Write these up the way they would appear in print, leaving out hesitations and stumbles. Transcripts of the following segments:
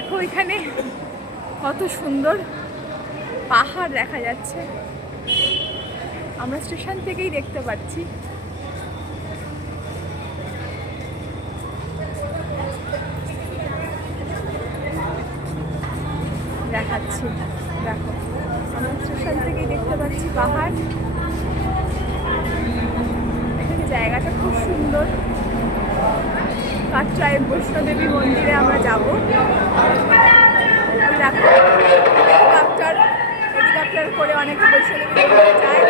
দেখো এখানে কত সুন্দর পাহাড় দেখা যাচ্ছে, আমরা স্টেশন থেকেই দেখতে পাচ্ছি। দেখাচ্ছি, দেখো আমরা স্টেশন থেকেই দেখতে পাচ্ছি পাহাড়। এখানে জায়গাটা খুব সুন্দর। কাটরায় বৈষ্ণোদেবী মন্দিরে আমরা যাব। দেখো হেলিকপ্টার করে অনেকে বৈষ্ণোদেবী মন্দিরে যায়।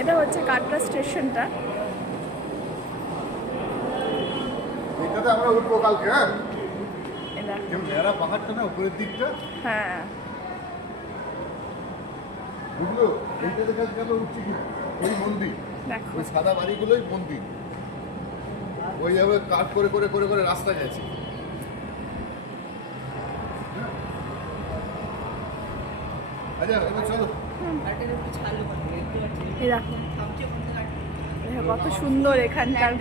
এটা হচ্ছে কাটরা স্টেশনটা। এটাতে আমরা উঠবো কালকে। হ্যাঁ, মেরা পাহাড়টা না উপরের দিকটা। হ্যাঁ, বুঝলো, এইটা দেখে আমরা উঠছি কি ওই মন্দির, দেখো ওই সাদা বাড়িগুলোই মন্দির। ওইভাবে কাট করে করে করে করে রাস্তা গেছে। আচ্ছা এবার চলো। এই দেখো কত সুন্দর এখানকার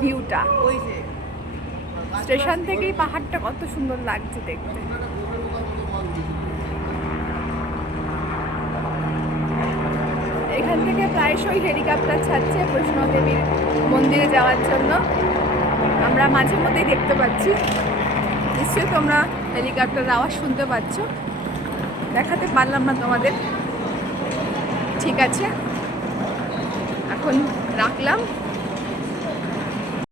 ভিউটা। স্টেশন থেকেই পাহাড়টা কত সুন্দর লাগছে দেখতে। এখান থেকে প্রায়শই হেলিকপ্টার ছাড়ছে বৈষ্ণোদেবীর মন্দিরে যাওয়ার জন্য, আমরা মাঝে মধ্যেই দেখতে পাচ্ছি। নিশ্চয়ই তোমরা হেলিকপ্টারের আওয়াজ শুনতে পাচ্ছ, দেখাতে পারলাম না তোমাদের। ঠিক আছে, এখন রাখলাম।